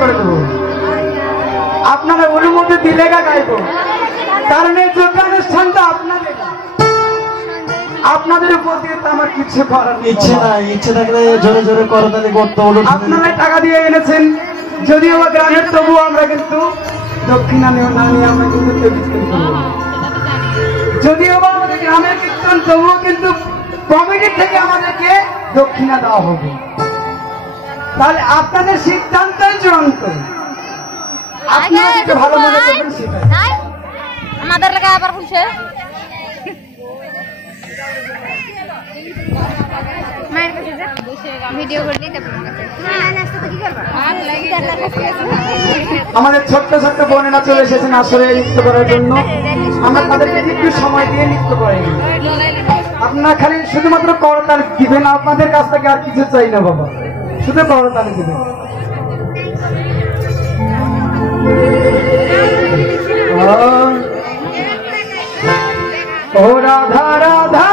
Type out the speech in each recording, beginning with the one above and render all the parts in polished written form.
করে দেবো, আপনারা অনুমতি দিলে গাইব, কারণ এই যোগ্যানুষ্ঠানটা আপনাদের, আপনাদের উপর দিয়ে তো আমার কিছু করার ইচ্ছে নাই। ইচ্ছে থাকলে জোরে জোরে করতালি করতে হলো। আপনারা টাকা দিয়ে এনেছেন যদিও বা গ্রামের, তবুও আমরা কিন্তু দক্ষিণা না নিয়ে আমরা কিন্তু কীর্তন করবো। যদিও বা আমাদের গ্রামের কীর্তন, তবুও কিন্তু কমিটি থেকে আমাদেরকে দক্ষিণা দেওয়া হবে। তাহলে আপনাদের সিদ্ধান্তই চূড়ান্ত, আপনারা যেটা ভালো মনে করবেন সেটাই। আমাদের লাগা আবার বলছে ভিডিও করলি আমাদের ছোট্ট ছোট্ট বোনেরা চলে এসেছেন আসলে নৃত্য করার জন্য। আমরা তাদেরকে একটু সময় দিয়ে নৃত্য করাই। আপনারা খালি শুধুমাত্র করতাল দিবেন, আপনাদের কাছ থেকে আর কিছু চাই না বাবা, শুধু করতাল দিবেন। ও রাধা রাধা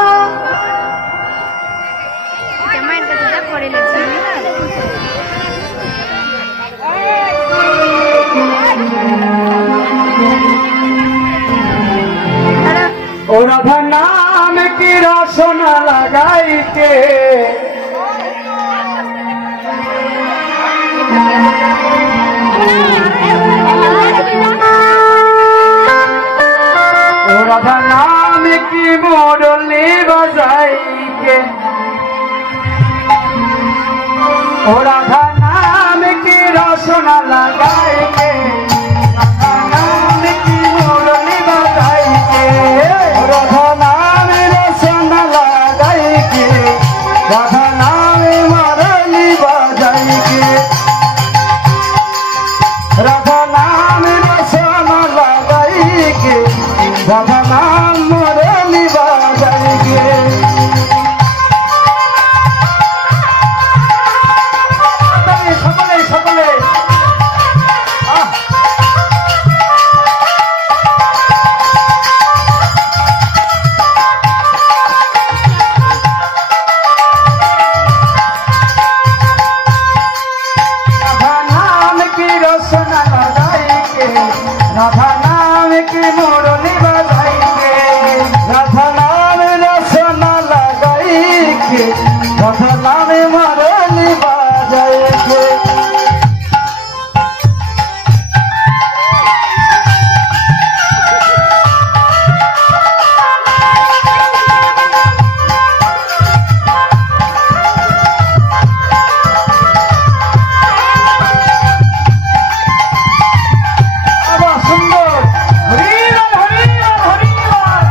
ও রাধা নাম কি রসনা লাগাইকে, ও রাধা নাম কি মুরলি বাজাইকে, ও রাধা নাম কি রসনা লাগাইকে, রাধা নাম কি মুরলি বাজাইকে, রাধা নাম রসনা লাগাইকে, রাধা নাম মুরলি বাজাইকে, রাধা নাম রসনা লাগাইকে, রাধা নাম মুরলি বাজাইকে। সকলে সকলে রাধা নাম কি রসনা লাগাইকে, রাধা নাম কি মুরলি বাজাইকে, রাধা নাম রসনা লাগাইকে, রাধা নাম মুরলি বাজাইকে। আবার সুন্দর হরিবল হরিবল হরিবল।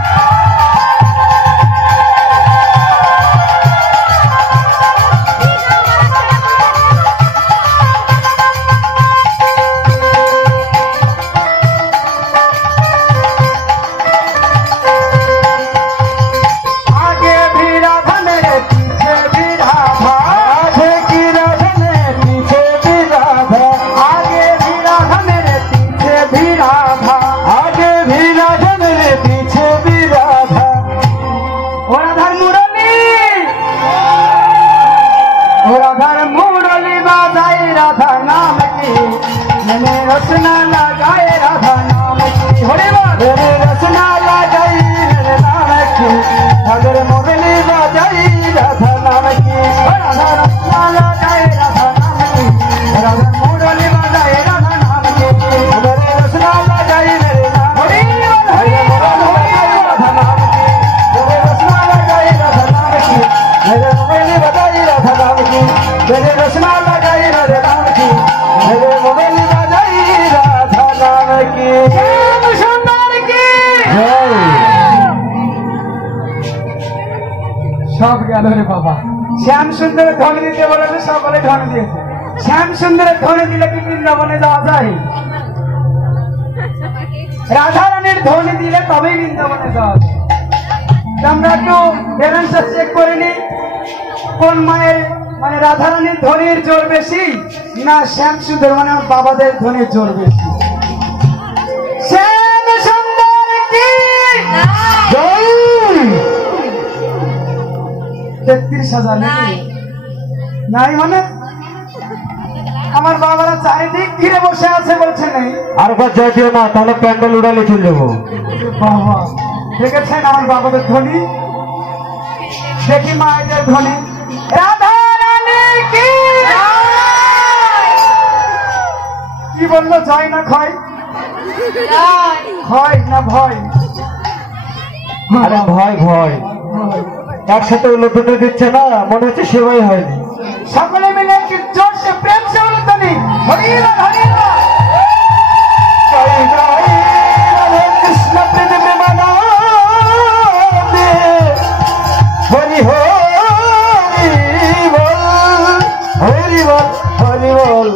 आगे भी राधा मेरे पीछे भी राधा, आगे की राधा मेरे पीछे भी राधा, आगे भी राधा मेरे पीछे भी राधा, आगे भी राधा मेरे पीछे भी राधा। ओ राधा मुरली, ओ राधा मुरली बाजाई राधा नाम की, मैंने रचना लगाए राधा नाम की, हरे मेरे रचना लगाई मेरे नाम की, अगर मुरली बाजाई राधा नाम की, राधा रचना लगाए राधा नाम की, राधा मुरली बाजाई राधा नाम की, मेरे रचना लगाई मेरे नाम की, हरे राधा नाम की, मेरे रचना लगाई राधा नाम की, मेरे मुरली बाजाई राधा नाम की, मेरे रचना लगाई राधा नाम की, मेरे मुरली बाजाई राधा नाम की। श्याम सुंदर की সব গেল রে বাবা। শ্যাম সুন্দরের ধ্বনি দিতে বলেছে, সকলে ধ্বনি দিয়েছে। শ্যাম সুন্দরের ধ্বনি দিলে কি বৃন্দাবনে যাওয়া যায়? রাধা রানীর ধ্বনি দিলে তবেই বৃন্দাবনে যাওয়া যায়। আমরা একটু ব্যালেন্সটা চেক করে নিই, কোন মায়ের মানে রাধা রানীর ধ্বনির জোর বেশি না শ্যাম সুন্দর মানে আমার বাবাদের ধ্বনির জোর বেশি? শ্যাম সুন্দর কি 33,000 নাই মানে আমার বাবারা চারিদিক ঘিরে বসে আছে বলছে নেই। আর একবার জয় দিও না, তাহলে প্যান্ডেল উড়ালে চলে যাবো। বাবা দেখেছেন আমার বাবাদের ধ্বনি, দেখি মায়েদের ধ্বনি। রাধা রানী কি কি বললো? জয় না ক্ষয়? ক্ষয় না ভয়? আরে ভয় ভয়, একসাথে উল্লোধনে দিচ্ছে না, মনে হচ্ছে সেবাই হয়নি। সকলে মিলে একটি জোরসে প্রেম সে উল্লোধনী। হরিল হরিল জয় জয় রাধে কৃষ্ণ প্রেমে মানবে, হরি হরি বল, হরি বল, হরি বল।